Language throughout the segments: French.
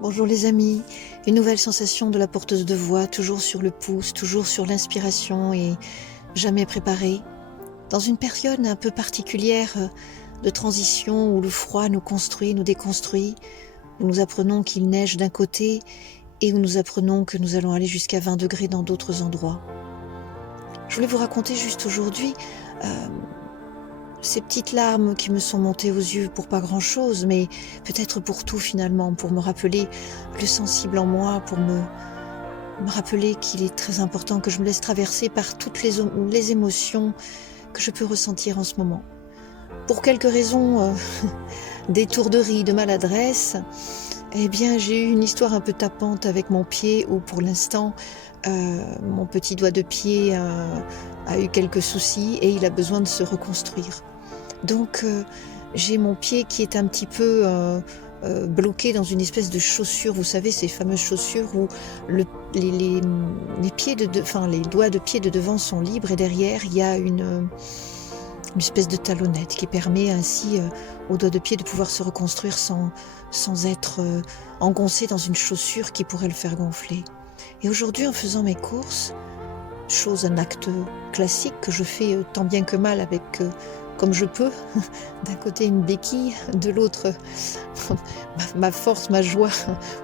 Bonjour les amis, une nouvelle sensation de la porteuse de voix, toujours sur le pouce, toujours sur l'inspiration et jamais préparée. Dans une période un peu particulière de transition où le froid nous construit, nous déconstruit, où nous apprenons qu'il neige d'un côté et où nous apprenons que nous allons aller jusqu'à 20 degrés dans d'autres endroits. Je voulais vous raconter juste aujourd'hui ces petites larmes qui me sont montées aux yeux pour pas grand-chose, mais peut-être pour tout finalement, pour me rappeler le sensible en moi, pour me rappeler qu'il est très important que je me laisse traverser par toutes les émotions que je peux ressentir en ce moment. Pour quelques raisons d'étourderie, de maladresse, eh bien j'ai eu une histoire un peu tapante avec mon pied où pour l'instant mon petit doigt de pied a eu quelques soucis et il a besoin de se reconstruire. Donc j'ai mon pied qui est un petit peu bloqué dans une espèce de chaussure, vous savez ces fameuses chaussures où les doigts de pied de devant sont libres et derrière il y a une espèce de talonnette qui permet ainsi aux doigts de pied de pouvoir se reconstruire sans être engoncé dans une chaussure qui pourrait le faire gonfler. Et aujourd'hui, en faisant mes courses, un acte classique que je fais tant bien que mal avec comme je peux, d'un côté une béquille, de l'autre ma force, ma joie,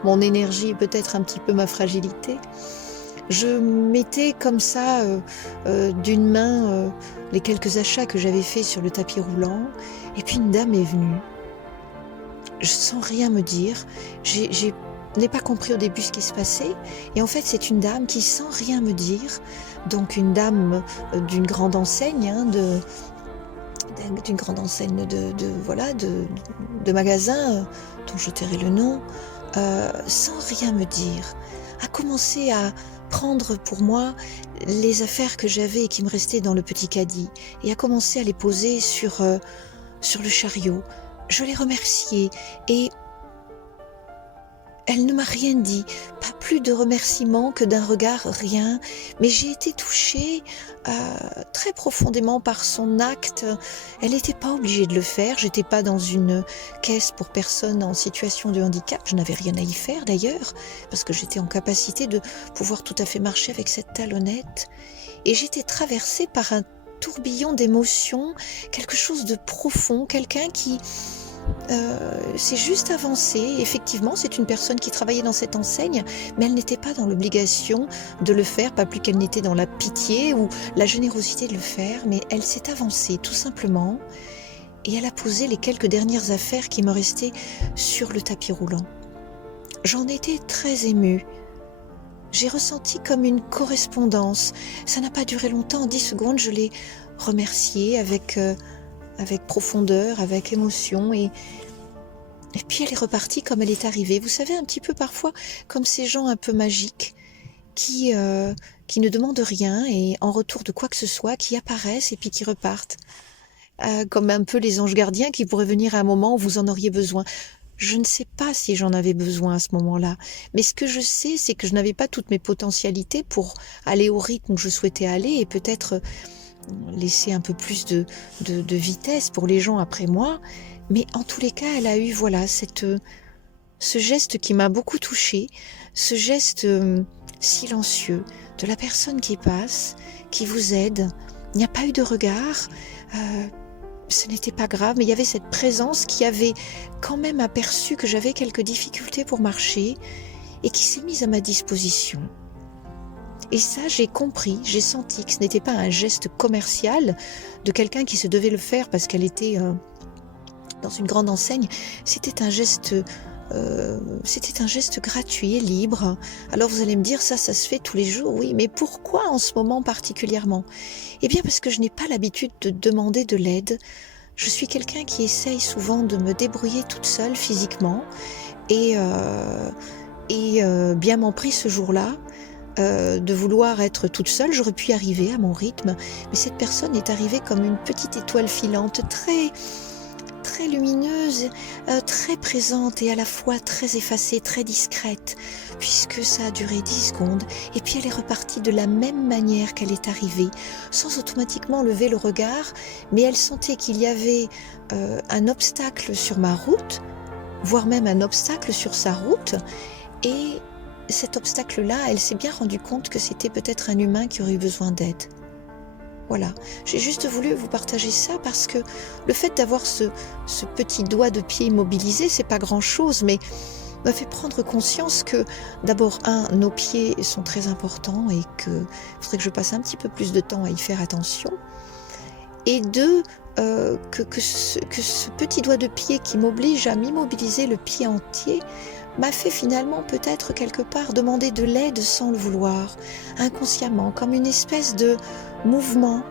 mon énergie et peut-être un petit peu ma fragilité. Je mettais comme ça d'une main les quelques achats que j'avais faits sur le tapis roulant et puis une dame est venue. Sans rien me dire, je n'ai pas compris au début ce qui se passait et en fait c'est une dame qui sans rien me dire, donc une dame d'une grande enseigne, d'une grande enseigne de magasin dont je tairai le nom, sans rien me dire, a commencé à prendre pour moi les affaires que j'avais et qui me restaient dans le petit caddie et a commencé à les poser sur le chariot. Je l'ai remerciée et elle ne m'a rien dit, pas plus de remerciements que d'un regard, rien, mais j'ai été touchée très profondément par son acte. Elle n'était pas obligée de le faire, j'étais pas dans une caisse pour personnes en situation de handicap, je n'avais rien à y faire d'ailleurs, parce que j'étais en capacité de pouvoir tout à fait marcher avec cette talonnette. Et j'étais traversée par un tourbillon d'émotions, quelque chose de profond, quelqu'un qui s'est juste avancé. Effectivement, c'est une personne qui travaillait dans cette enseigne, mais elle n'était pas dans l'obligation de le faire, pas plus qu'elle n'était dans la pitié ou la générosité de le faire, mais elle s'est avancée tout simplement et elle a posé les quelques dernières affaires qui me restaient sur le tapis roulant. J'en étais très émue. J'ai ressenti comme une correspondance. Ça n'a pas duré longtemps, en 10 secondes, je l'ai remerciée avec profondeur, avec émotion et puis elle est repartie comme elle est arrivée. Vous savez, un petit peu parfois comme ces gens un peu magiques qui ne demandent rien et en retour de quoi que ce soit, qui apparaissent et puis qui repartent. Comme un peu les anges gardiens qui pourraient venir à un moment où vous en auriez besoin. Je ne sais pas si j'en avais besoin à ce moment-là, mais ce que je sais, c'est que je n'avais pas toutes mes potentialités pour aller au rythme où je souhaitais aller et peut-être laisser un peu plus de vitesse pour les gens après moi, mais en tous les cas, elle a eu ce geste qui m'a beaucoup touchée, ce geste silencieux de la personne qui passe, qui vous aide. Il n'y a pas eu de regard, ce n'était pas grave, mais il y avait cette présence qui avait quand même aperçu que j'avais quelques difficultés pour marcher et qui s'est mise à ma disposition. Et ça, j'ai compris, j'ai senti que ce n'était pas un geste commercial de quelqu'un qui se devait le faire parce qu'elle était dans une grande enseigne. C'était un geste gratuit et libre. Alors vous allez me dire, ça se fait tous les jours, oui, mais pourquoi en ce moment particulièrement ? Eh bien parce que je n'ai pas l'habitude de demander de l'aide. Je suis quelqu'un qui essaye souvent de me débrouiller toute seule physiquement et bien m'en pris ce jour-là. De vouloir être toute seule, j'aurais pu y arriver à mon rythme, mais cette personne est arrivée comme une petite étoile filante, très, très lumineuse, très présente et à la fois très effacée, très discrète, puisque ça a duré 10 secondes, et puis elle est repartie de la même manière qu'elle est arrivée, sans automatiquement lever le regard, mais elle sentait qu'il y avait un obstacle sur ma route, voire même un obstacle sur sa route. Et cet obstacle-là, elle s'est bien rendue compte que c'était peut-être un humain qui aurait eu besoin d'aide. Voilà, j'ai juste voulu vous partager ça parce que le fait d'avoir ce petit doigt de pied immobilisé, c'est pas grand-chose, mais m'a fait prendre conscience que d'abord, nos pieds sont très importants et qu'il faudrait que je passe un petit peu plus de temps à y faire attention. Et deux, que ce petit doigt de pied qui m'oblige à m'immobiliser le pied entier m'a fait finalement peut-être quelque part demander de l'aide sans le vouloir, inconsciemment, comme une espèce de mouvement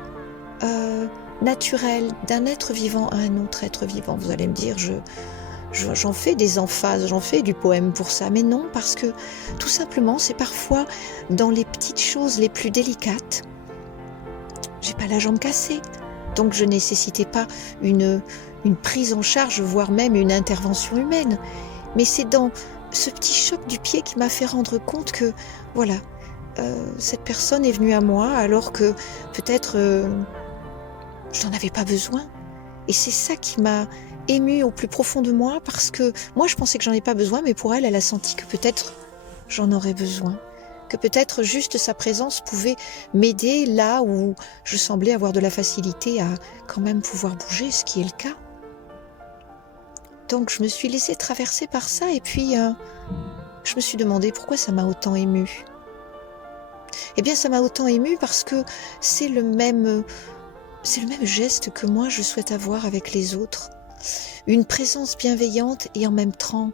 naturel d'un être vivant à un autre être vivant. Vous allez me dire, j'en fais des emphases, j'en fais du poème pour ça, mais non, parce que tout simplement, c'est parfois dans les petites choses les plus délicates. J'ai pas la jambe cassée, donc je nécessitais pas une prise en charge, voire même une intervention humaine. Mais c'est dans ce petit choc du pied qui m'a fait rendre compte que, voilà, cette personne est venue à moi alors que peut-être je n'en avais pas besoin. Et c'est ça qui m'a émue au plus profond de moi, parce que moi je pensais que j'en ai pas besoin, mais pour elle, elle a senti que peut-être j'en aurais besoin. Que peut-être juste sa présence pouvait m'aider là où je semblais avoir de la facilité à quand même pouvoir bouger, ce qui est le cas. Donc je me suis laissée traverser par ça et puis je me suis demandé pourquoi ça m'a autant émue. Eh bien ça m'a autant émue parce que c'est le même geste que moi je souhaite avoir avec les autres. Une présence bienveillante et en même temps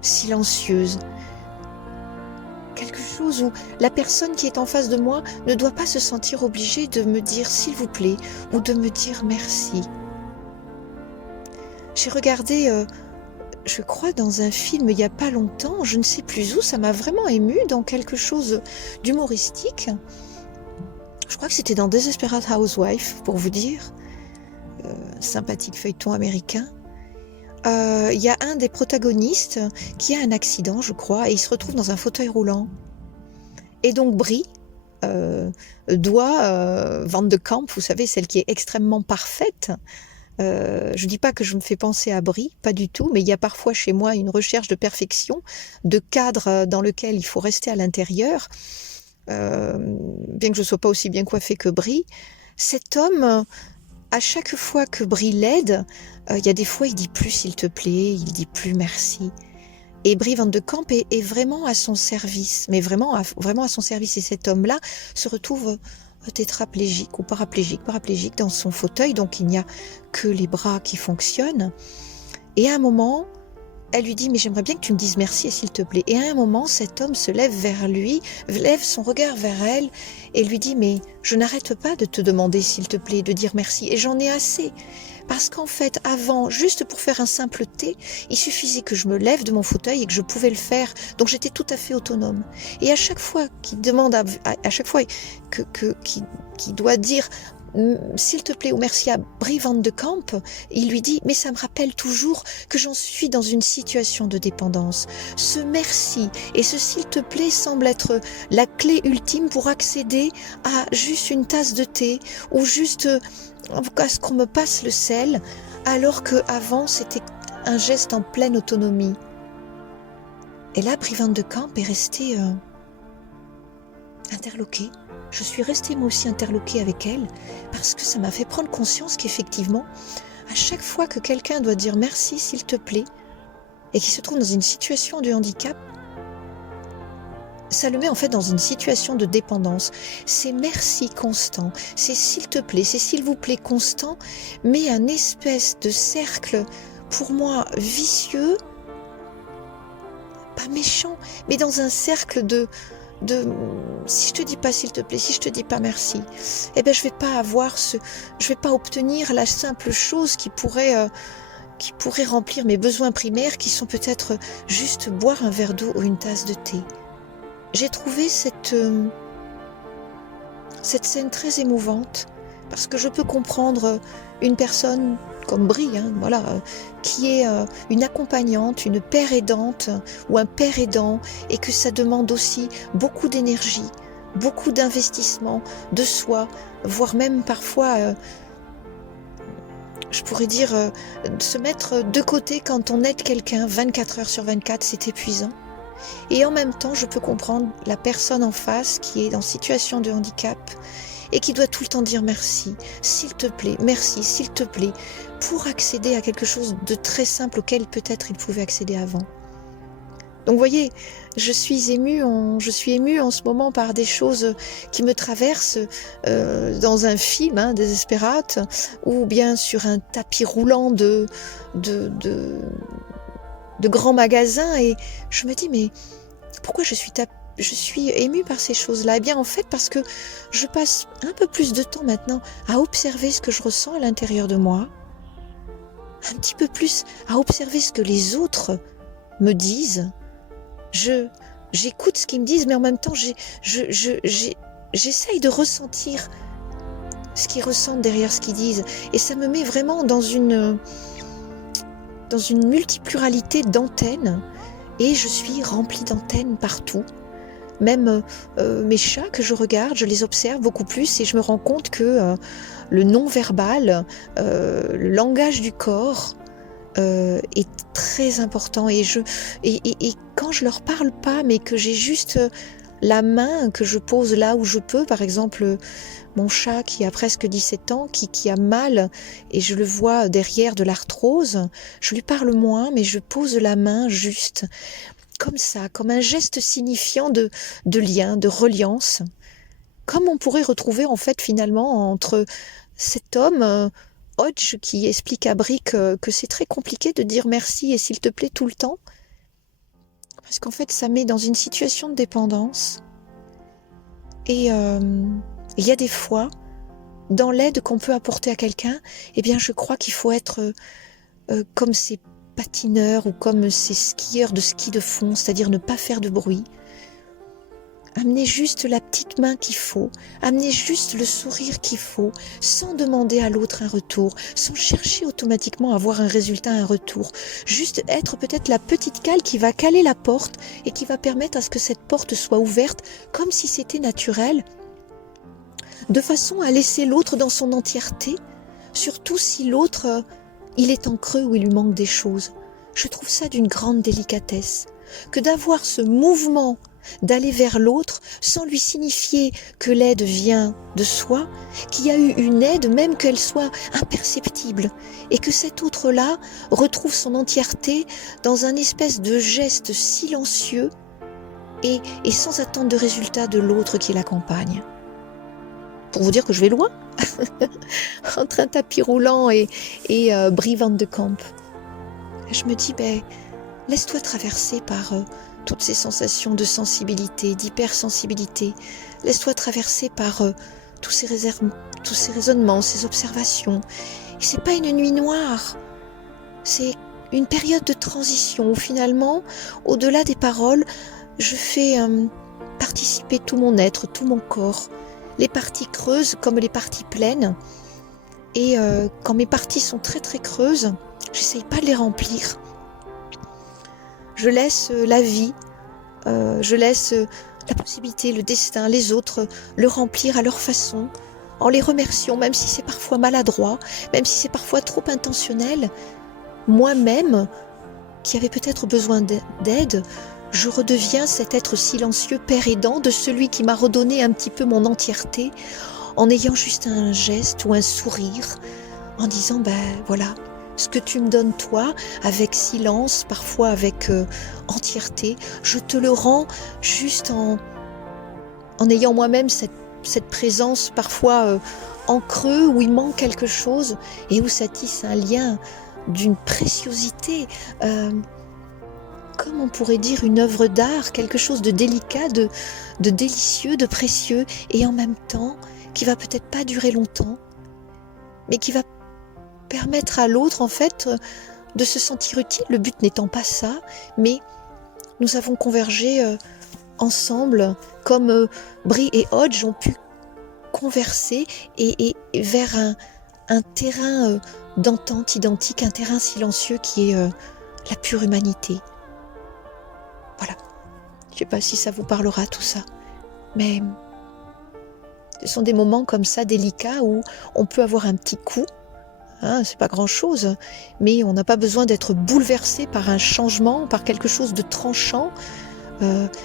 silencieuse. Quelque chose où la personne qui est en face de moi ne doit pas se sentir obligée de me dire s'il vous plaît ou de me dire merci. J'ai regardé, je crois dans un film il n'y a pas longtemps, je ne sais plus où, ça m'a vraiment émue dans quelque chose d'humoristique. Je crois que c'était dans Desperate Housewives, pour vous dire, sympathique feuilleton américain. Il y a un des protagonistes qui a un accident, je crois, et il se retrouve dans un fauteuil roulant. Et donc Brie doit, Van de Kamp, vous savez, celle qui est extrêmement parfaite. Je ne dis pas que je me fais penser à Brie, pas du tout, mais il y a parfois chez moi une recherche de perfection, de cadre dans lequel il faut rester à l'intérieur. Bien que je ne sois pas aussi bien coiffée que Brie, cet homme, à chaque fois que Brie l'aide, il y a des fois il dit plus s'il te plaît, il dit plus merci. Et Brie Van de Kamp est vraiment à son service, mais vraiment à son service. Et cet homme-là se retrouve tétraplégique ou paraplégique dans son fauteuil, donc il n'y a que les bras qui fonctionnent. Et à un moment, elle lui dit « mais j'aimerais bien que tu me dises merci s'il te plaît ». Et à un moment, cet homme se lève vers lui, lève son regard vers elle et lui dit « mais je n'arrête pas de te demander s'il te plaît, de dire merci et j'en ai assez ». Parce qu'en fait, avant, juste pour faire un simple thé, il suffisait que je me lève de mon fauteuil et que je pouvais le faire. Donc j'étais tout à fait autonome. Et à chaque fois qu'il demande, à chaque fois qu'il doit dire s'il te plaît ou merci à Brie Van de Kamp, il lui dit mais ça me rappelle toujours que j'en suis dans une situation de dépendance. Ce merci et ce s'il te plaît semble être la clé ultime pour accéder à juste une tasse de thé ou juste à ce qu'on me passe le sel, alors qu'avant c'était un geste en pleine autonomie. Et là, Brie Van de Kamp est restée interloquée. Je suis restée moi aussi interloquée avec elle, parce que ça m'a fait prendre conscience qu'effectivement, à chaque fois que quelqu'un doit dire merci s'il te plaît, et qui se trouve dans une situation de handicap, ça le met en fait dans une situation de dépendance. C'est merci constant, c'est s'il te plaît, c'est s'il vous plaît constant, mais un espèce de cercle, pour moi, vicieux, pas méchant, mais dans un cercle de si je te dis pas s'il te plaît, si je te dis pas merci, eh ben je vais pas obtenir la simple chose qui pourrait remplir mes besoins primaires, qui sont peut-être juste boire un verre d'eau ou une tasse de thé. J'ai trouvé cette scène très émouvante, parce que je peux comprendre une personne comme Brie, qui est une accompagnante, une père aidante ou un père aidant, et que ça demande aussi beaucoup d'énergie, beaucoup d'investissement de soi, voire même parfois je pourrais dire, se mettre de côté quand on aide quelqu'un 24 heures sur 24, c'est épuisant. Et en même temps, je peux comprendre la personne en face qui est en situation de handicap et qui doit tout le temps dire merci, s'il te plaît, merci, s'il te plaît, pour accéder à quelque chose de très simple auquel peut-être il pouvait accéder avant. Donc vous voyez, je suis émue en ce moment par des choses qui me traversent dans un film, Desperate, ou bien sur un tapis roulant de grands magasins, et je me dis, mais pourquoi je suis émue par ces choses-là? Eh bien, en fait, parce que je passe un peu plus de temps maintenant à observer ce que je ressens à l'intérieur de moi, un petit peu plus à observer ce que les autres me disent. J'écoute ce qu'ils me disent, mais en même temps, j'essaye de ressentir ce qu'ils ressentent derrière ce qu'ils disent. Et ça me met vraiment dans une multipluralité d'antennes. Et je suis remplie d'antennes partout. Même mes chats que je regarde, je les observe beaucoup plus et je me rends compte que le non-verbal, le langage du corps est très important. Et quand je leur parle pas, mais que j'ai juste la main que je pose là où je peux, par exemple mon chat qui a presque 17 ans, qui a mal et je le vois derrière de l'arthrose, je lui parle moins, mais je pose la main juste comme ça, comme un geste signifiant de lien, de reliance, comme on pourrait retrouver en fait finalement entre cet homme, Hodge, qui explique à Brick que c'est très compliqué de dire merci et s'il te plaît tout le temps, parce qu'en fait ça met dans une situation de dépendance. Et il y a des fois, dans l'aide qu'on peut apporter à quelqu'un, eh bien je crois qu'il faut être comme ces patineurs ou comme ces skieurs de ski de fond, c'est-à-dire ne pas faire de bruit. Amener juste la petite main qu'il faut, amener juste le sourire qu'il faut, sans demander à l'autre un retour, sans chercher automatiquement à avoir un résultat, un retour. Juste être peut-être la petite cale qui va caler la porte et qui va permettre à ce que cette porte soit ouverte comme si c'était naturel, de façon à laisser l'autre dans son entièreté, surtout si l'autre, il est en creux ou il lui manque des choses. Je trouve ça d'une grande délicatesse, que d'avoir ce mouvement d'aller vers l'autre sans lui signifier que l'aide vient de soi, qu'il y a eu une aide même qu'elle soit imperceptible et que cet autre-là retrouve son entièreté dans un espèce de geste silencieux et sans attendre de résultat de l'autre qui l'accompagne. Pour vous dire que je vais loin entre un tapis roulant et Brie Van de Kamp. Je me dis, laisse-toi traverser par toutes ces sensations de sensibilité, d'hypersensibilité. Laisse-toi traverser par tous ces raisonnements, ces observations. Et c'est pas une nuit noire. C'est une période de transition où finalement, au-delà des paroles, je fais participer tout mon être, tout mon corps. Les parties creuses comme les parties pleines. Et quand mes parties sont très très creuses, j'essaye pas de les remplir. Je laisse la vie, je laisse la possibilité, le destin, les autres le remplir à leur façon, en les remerciant, même si c'est parfois maladroit, même si c'est parfois trop intentionnel. Moi-même, qui avait peut-être besoin d'aide, je redeviens cet être silencieux, père aidant de celui qui m'a redonné un petit peu mon entièreté, en ayant juste un geste ou un sourire, en disant voilà, ce que tu me donnes toi, avec silence, parfois avec entièreté, je te le rends juste en ayant moi-même cette présence parfois en creux où il manque quelque chose et où ça tisse un lien d'une préciosité, comme on pourrait dire une œuvre d'art, quelque chose de délicat, de délicieux, de précieux, et en même temps qui va peut-être pas durer longtemps, mais qui va permettre à l'autre en fait de se sentir utile, le but n'étant pas ça, mais nous avons convergé ensemble, comme Brie et Hodge ont pu converser et vers un terrain d'entente identique, un terrain silencieux qui est la pure humanité. Voilà, je ne sais pas si ça vous parlera tout ça, mais ce sont des moments comme ça délicats où on peut avoir un petit coup, hein, c'est pas grand-chose, mais on n'a pas besoin d'être bouleversé par un changement, par quelque chose de tranchant,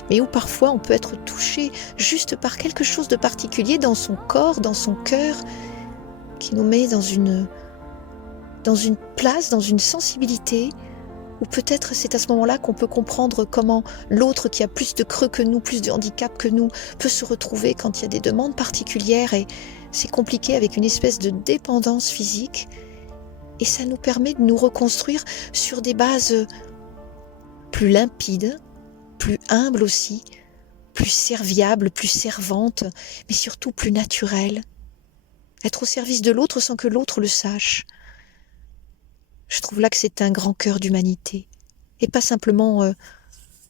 mais où parfois on peut être touché juste par quelque chose de particulier dans son corps, dans son cœur, qui nous met dans une place, dans une sensibilité, ou peut-être c'est à ce moment-là qu'on peut comprendre comment l'autre qui a plus de creux que nous, plus de handicap que nous, peut se retrouver quand il y a des demandes particulières et c'est compliqué avec une espèce de dépendance physique. Et ça nous permet de nous reconstruire sur des bases plus limpides, plus humbles aussi, plus serviables, plus servantes, mais surtout plus naturelles. Être au service de l'autre sans que l'autre le sache. Je trouve là que c'est un grand cœur d'humanité. Et pas simplement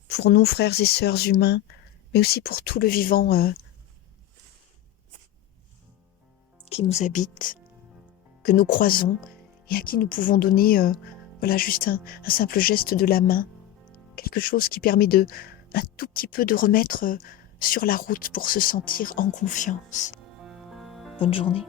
pour nous, frères et sœurs humains, mais aussi pour tout le vivant qui nous habite, que nous croisons et à qui nous pouvons donner voilà, juste un simple geste de la main, quelque chose qui permet un tout petit peu de remettre sur la route pour se sentir en confiance. Bonne journée.